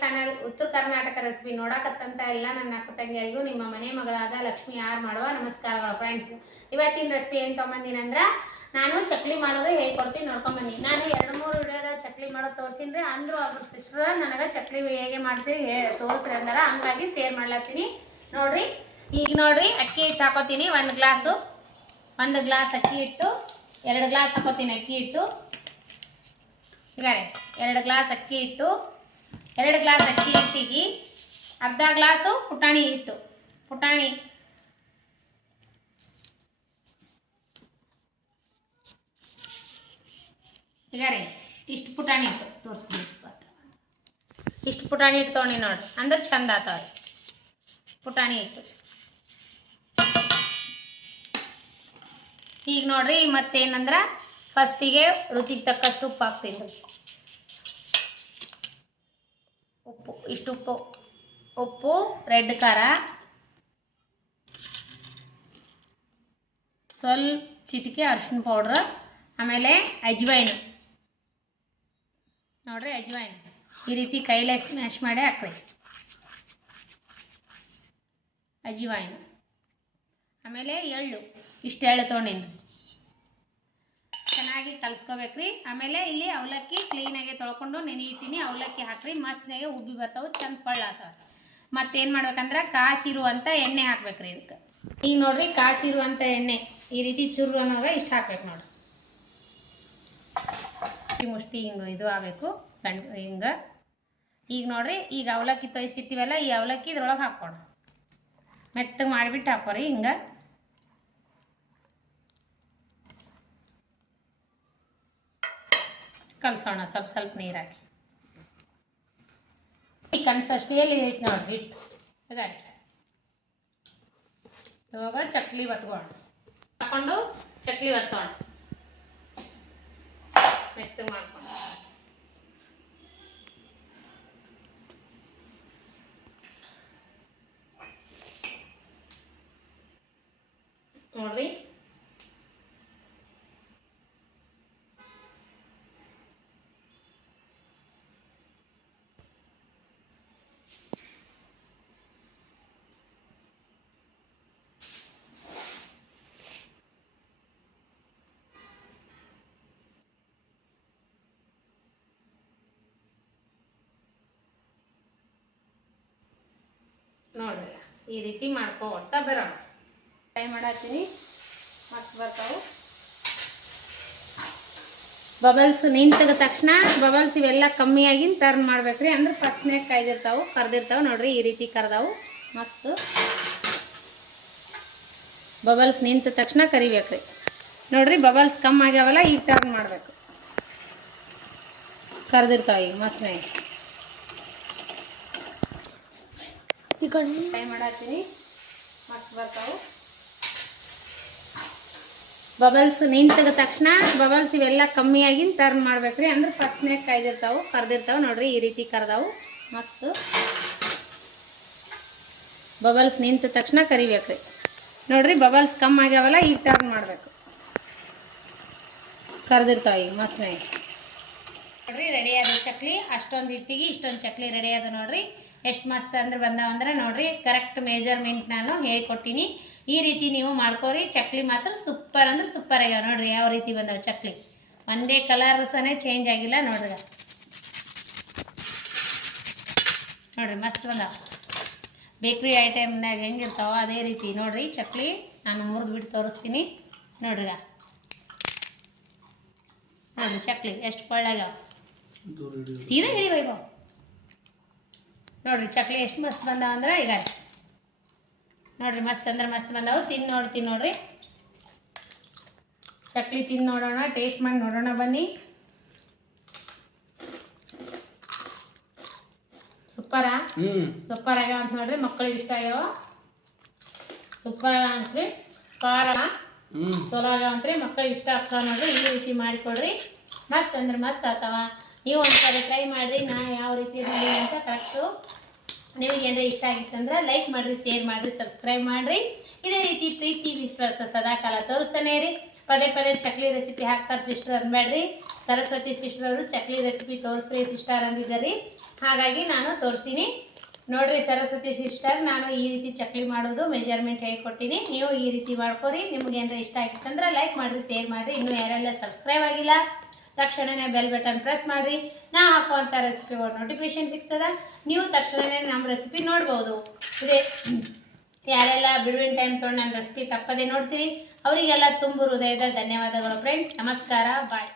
Channel ಉತ್ತರ Karnataka recipe ನೋಡಕತ್ತಂತ ಎಲ್ಲ ನನ್ನ ಅಕ್ಕ ತಂಗಿಯರಿಗೂ ನಿಮ್ಮ ಮನೆ ಮಗಳಾದ ಲಕ್ಷ್ಮಿ ಆರ್ ಮಾಡುವ ನಮಸ್ಕಾರಗಳು ಫ್ರೆಂಡ್ಸ್. ಇವತ್ತಿನ ರೆಸಿಪಿ ಏನು ತೊಗೊಂಬಂದಿನಿ ಅಂದ್ರೆ ನಾನು ಚಕ್ಲಿ ಮಾಡೋದು ಹೇಗೆ ಕೊಡ್ತೀನಿ ನೋಡ್ಕೊಂಡ್ ಬಂದೀನಿ. ನಾನು 2-3 ವಿಡಿಯೋದ ಚಕ್ಲಿ ಮಾಡೋದು ತೋರಿಸಿದ್ರೆ ಅಂದ್ರು ಅವ್ರ ಸಿಸ್ಟರ್ ನನಗೆ ಚಕ್ಲಿ ಹೇಗೆ ಮಾಡ್ತೀವಿ ತೋರಿಸ್ರಿ ಅಂದಾರ, ಹಂಗಾಗಿ ಶೇರ್ ಮಾಡ್ಲತ್ತೀನಿ ನೋಡ್ರಿ. ಈಗ ನೋಡ್ರಿ ಅಕ್ಕಿ ಹಿಟ್ಟು ಹಾಕೋತೀನಿ. 1 ಗ್ಲಾಸ್ ಅಕ್ಕಿ ಹಿಟ್ಟು, 2 ಗ್ಲಾಸ್ ಹಾಕೋತೀನಿ ಅಕ್ಕಿ ಹಿಟ್ಟು. ಈಗ 2 ಗ್ಲಾಸ್ ಅಕ್ಕಿ ಹಿಟ್ಟು, 2 ಗ್ಲಾಸ್ ಅಕ್ಕಿ ಹಿಟ್ಟಿಗೆ ಅರ್ಧ ಗ್ಲಾಸು ಪುಟಾಣಿ ಹಿಟ್ಟು. ಪುಟಾಣಿ ಈಗ ಇಷ್ಟು ಪುಟಾಣಿ ಹಿಟ್ಟು ತೋರಿಸ್ತೀನಿ. ಇಷ್ಟು ಪುಟಾಣಿ ಹಿಟ್ಟು ತೊಗೊಂಡು ನೋಡ್ರಿ, ಅಂದ್ರೆ ಚಂದ ಆತಾವ್ರಿ ಪುಟಾಣಿ ಹಿಟ್ಟು. ಈಗ ನೋಡ್ರಿ ಮತ್ತೇನಂದ್ರೆ ಫಸ್ಟಿಗೆ ರುಚಿಗೆ ತಕ್ಕಷ್ಟು ಉಪ್ಪು ಹಾಕ್ತೀನಿ. ಉಪ್ಪು ಇಷ್ಟು ಉಪ್ಪು, ರೆಡ್ ಖಾರ, ಸ್ವಲ್ಪ ಚಿಟಿಕೆ ಅರಿಶಿನ ಪೌಡ್ರ್, ಆಮೇಲೆ ಅಜ್ವೈನು ನೋಡ್ರಿ. ಅಜ್ವೈನ್ ಈ ರೀತಿ ಕೈಲೇ ಮ್ಯಾಶ್ ಮಾಡಿ ಹಾಕ್ರಿ. ಅಜ್ವೈನ್ ಆಮೇಲೆ ಎಳ್ಳು, ಇಷ್ಟು ಎಳ್ಳು ತೊಗೊಂಡಿನಿ, ಚೆನ್ನಾಗಿ ಕಲಿಸ್ಕೋಬೇಕ್ರಿ. ಆಮೇಲೆ ಇಲ್ಲಿ ಅವಲಕ್ಕಿ ಕ್ಲೀನಾಗಿ ತೊಳ್ಕೊಂಡು ನೆನೆಯಿಟ್ಟಿನಿ. ಅವಲಕ್ಕಿ ಹಾಕ್ರಿ, ಮಸ್ತ್ನಾಗೆ ಉಬ್ಬಿ ಬರ್ತಾವೆ, ಚಂದ ಪಳ್ಳಾತಾವೆ. ಮತ್ತೇನು ಮಾಡ್ಬೇಕಂದ್ರೆ ಕಾಸಿರುವಂಥ ಎಣ್ಣೆ ಹಾಕ್ಬೇಕ್ರಿ ಇದಕ್ಕೆ. ಈಗ ನೋಡ್ರಿ ಕಾಸಿರುವಂಥ ಎಣ್ಣೆ ಈ ರೀತಿ ಚುರು ಅನ್ನೋವಾಗ ಇಷ್ಟು ಹಾಕ್ಬೇಕು ನೋಡ್ರಿ. ಮುಷ್ಟಿ ಹಿಂಗೆ ಇದು ಆಗಬೇಕು ಹಿಂಗೆ. ಈಗ ನೋಡ್ರಿ ಈಗ ಅವಲಕ್ಕಿ ತೊಯ್ಸಿರ್ತೀವಲ್ಲ, ಈ ಅವಲಕ್ಕಿ ಇದ್ರೊಳಗೆ ಹಾಕ್ಕೊಣ, ಮೆತ್ತಗೆ ಮಾಡಿಬಿಟ್ಟು ಹಾಕೋರಿ. ಹಿಂಗೆ ಕಲಸೋಣ, ಸ್ವಲ್ಪ ನೀರು ಹಾಕಿ. ಈ ಕನ್ಸಷ್ಟಿಯಲ್ಲಿ ಹಿಟ್ಟು ನೋಡ್ರಿ, ಹಿಟ್ಟು ಇವಾಗ ಚಕ್ಲಿ ಬತ್ಕೋಣ, ಹಾಕೊಂಡು ಚಕ್ಲಿ ಬತ್ಕೋಣ, ಮೆತ್ತಗೆ ಮಾಡ್ಕೊಂಡು ನೋಡ್ರಿ. ನೋಡ್ರಿ ಈ ರೀತಿ ಮಾಡ್ಕೊಳ್ತಾ ಬರೋಣ. ಟ್ರೈ ಮಾಡತ್ತೀನಿ, ಮಸ್ತ್ ಬರ್ತಾವೆ. ಬಬಲ್ಸ್ ನಿಂತಾಗ ತಕ್ಷಣ ಬಬಲ್ಸ್ ಇವೆಲ್ಲ ಕಮ್ಮಿಯಾಗಿ ಟರ್ನ್ ಮಾಡ್ಬೇಕ್ರಿ, ಅಂದ್ರೆ ಫಸ್ಟ್ನೇ ಕರ್ದಿರ್ತಾವೆ ನೋಡ್ರಿ. ಈ ರೀತಿ ಕರ್ದಾವು ಮಸ್ತ್. ಬಬಲ್ಸ್ ನಿಂತ ತಕ್ಷಣ ಕರಿಬೇಕ್ರಿ ನೋಡ್ರಿ. ಬಬಲ್ಸ್ ಕಮ್ಮಿ ಆಗ್ಯಾವಲ್ಲ, ಈಗ ಟರ್ನ್ ಮಾಡ್ಬೇಕು. ಕರ್ದಿರ್ತಾವೆ ಈಗ ಮಸ್ತ್ನಾಗಿ. ಟ್ರೈ ಮಾಡತ್ತೀನಿ, ಮಸ್ತ್ ಬರ್ತಾವೆ. ಬಬಲ್ಸ್ ನಿಂತಾಗ ತಕ್ಷಣ ಬಬಲ್ಸ್ ಇವೆಲ್ಲ ಕಮ್ಮಿಯಾಗಿ ಟರ್ನ್ ಮಾಡ್ಬೇಕ್ರಿ, ಅಂದ್ರೆ ಫಸ್ಟ್ನೇ ಕರ್ದಿರ್ತಾವೆ ನೋಡ್ರಿ. ಈ ರೀತಿ ಕರ್ದಾವು ಮಸ್ತ್. ಬಬಲ್ಸ್ ನಿಂತ ತಕ್ಷಣ ಕರಿಬೇಕ್ರಿ ನೋಡ್ರಿ. ಬಬಲ್ಸ್ ಕಮ್ಮಿ ಆಗ್ಯಾವಲ್ಲ, ಈಗ ಟರ್ನ್ ಮಾಡ್ಬೇಕು. ಕರ್ದಿರ್ತಾವೆ ಈಗ ಮಸ್ತ್ನಾಗಿ ನೋಡ್ರಿ. ರೆಡಿಯಾದ ಚಕ್ಲಿ, ಅಷ್ಟೊಂದು ಹಿಟ್ಟಿಗೆ ಇಷ್ಟೊಂದು ಚಕ್ಲಿ ರೆಡಿ ಆದ ನೋಡ್ರಿ. ಎಷ್ಟು ಮಸ್ತ್ ಅಂದ್ರೆ ಬಂದಾವಂದ್ರೆ ನೋಡ್ರಿ, ಕರೆಕ್ಟ್ ಮೆಜರ್ಮೆಂಟ್ ನಾನು ಹೇಳ್ಕೊಟ್ಟಿನಿ. ಈ ರೀತಿ ನೀವು ಮಾಡ್ಕೋರಿ. ಚಕ್ಲಿ ಮಾತ್ರ ಸೂಪರ್ ಅಂದ್ರೆ ಸೂಪರ್ ಆಗ್ಯಾವ ನೋಡ್ರಿ. ಯಾವ ರೀತಿ ಬಂದಾವ ಚಕ್ಲಿ, ಒಂದೇ ಕಲರ್ ಸನೇ ಚೇಂಜ್ ಆಗಿಲ್ಲ ನೋಡ್ರಿ. ನೋಡ್ರಿ ಮಸ್ತ್ ಬಂದಾವ. ಬೇಕ್ರಿ ಐಟಮ್ನಾಗ ಹೆಂಗಿರ್ತಾವ ಅದೇ ರೀತಿ ನೋಡ್ರಿ ಚಕ್ಲಿ. ನಾನು ಮುರಿದು ಬಿಟ್ಟು ತೋರಿಸ್ತೀನಿ ನೋಡ್ರಿ. ನೋಡ್ರಿ ಚಕ್ಲಿ ಎಷ್ಟು ಪಳ್ಳಾಗ್ಯಾವ, ಸೀದಾ ಹಿಡಿ ವೈಭವ್. ನೋಡ್ರಿ ಚಕ್ಲಿ ಎಷ್ಟು ಮಸ್ತ್ ಬಂದಾವ ಅಂದ್ರೆ ಈಗ ನೋಡ್ರಿ, ಮಸ್ತ್ ಅಂದ್ರೆ ಮಸ್ತ್ ಬಂದಾವು. ತಿಂದು ನೋಡ್ರಿ ಚಕ್ಲಿ ತಿಂದು ನೋಡೋಣ, ಟೇಸ್ಟ್ ಮಾಡಿ ನೋಡೋಣ ಬನ್ನಿ. ಸೂಪರ್ ಆಗ್ಯಾವ ಅಂತ ನೋಡ್ರಿ. ಮಕ್ಕಳಿಗೆ ಇಷ್ಟ ಆಗ್ಯಾವ, ಸೂಪರ್ ಆಗ್ಯಾವ ಅಂತ್ರಿ. ಖಾರ ಚಲೋ ಆಗ್ಯಾವ ಅಂತ್ರಿ, ಮಕ್ಕಳಿಗೆ ಇಷ್ಟ ಆಗ್ತಾವ ನೋಡ್ರಿ. ಈ ರೀತಿ ಮಾಡಿಕೊಡ್ರಿ, ಮಸ್ತ್ ಅಂದ್ರೆ ಮಸ್ತ್ ಆಗ್ತಾವ. ನೀವು ಒಂದ್ಸರಿ ಟ್ರೈ ಮಾಡಿರಿ, ನಾ ಯಾವ ರೀತಿ ಮಾಡಿ ಅಂತ ಕರೆಕ್ಟು. ನಿಮಗೆ ಏನಾರ ಇಷ್ಟ ಆಗಿತ್ತಂದ್ರೆ ಲೈಕ್ ಮಾಡಿರಿ, ಶೇರ್ ಮಾಡಿರಿ, ಸಬ್ಸ್ಕ್ರೈಬ್ ಮಾಡಿರಿ. ಇದೇ ರೀತಿ ಪ್ರೀತಿ ವಿಶ್ವಾಸ ಸದಾಕಾಲ ತೋರಿಸ್ತಾನೆ ಇರಿ. ಪದೇ ಚಕ್ಲಿ ರೆಸಿಪಿ ಹಾಕ್ತಾರೆ ಸಿಸ್ಟರ್ ಅನ್ಬೇಡ್ರಿ. ಸರಸ್ವತಿ ಸಿಸ್ಟರ್ ಅವರು ಚಕ್ಲಿ ರೆಸಿಪಿ ತೋರಿಸ್ರಿ ಸಿಸ್ಟರ್ ಅಂದಿದ್ದಾರೆ, ಹಾಗಾಗಿ ನಾನು ತೋರಿಸಿನಿ ನೋಡ್ರಿ. ಸರಸ್ವತಿ ಸಿಸ್ಟರ್, ನಾನು ಈ ರೀತಿ ಚಕ್ಲಿ ಮಾಡೋದು ಮೆಜರ್ಮೆಂಟ್ ಹೇಳ್ಕೊಟ್ಟಿನಿ, ನೀವು ಈ ರೀತಿ ಮಾಡ್ಕೊರಿ. ನಿಮ್ಗೆ ಏನಾರ ಇಷ್ಟ ಆಗಿತ್ತಂದ್ರೆ ಲೈಕ್ ಮಾಡಿರಿ, ಶೇರ್ ಮಾಡಿರಿ. ಇನ್ನೂ ಯಾರೆಲ್ಲ ಸಬ್ಸ್ಕ್ರೈಬ್ ಆಗಿಲ್ಲ ತಕ್ಷಣವೇ ಬೆಲ್ ಬಟನ್ ಪ್ರೆಸ್ ಮಾಡಿರಿ. ನಾ ಹಾಕುವಂಥ ರೆಸಿಪಿಗಳು ನೋಟಿಫಿಕೇಶನ್ ಸಿಗ್ತದೆ, ನೀವು ತಕ್ಷಣವೇ ನಮ್ಮ ರೆಸಿಪಿ ನೋಡ್ಬೋದು. ಇದೇ ಯಾರೆಲ್ಲ ಬಿಡುವಿನ ಟೈಮ್ ತೊಗೊಂಡು ನನ್ನ ರೆಸಿಪಿ ತಪ್ಪದೇ ನೋಡ್ತೀರಿ ಅವರಿಗೆಲ್ಲ ತುಂಬ ಹೃದಯದ ಧನ್ಯವಾದಗಳು ಫ್ರೆಂಡ್ಸ್. ನಮಸ್ಕಾರ, ಬಾಯ್.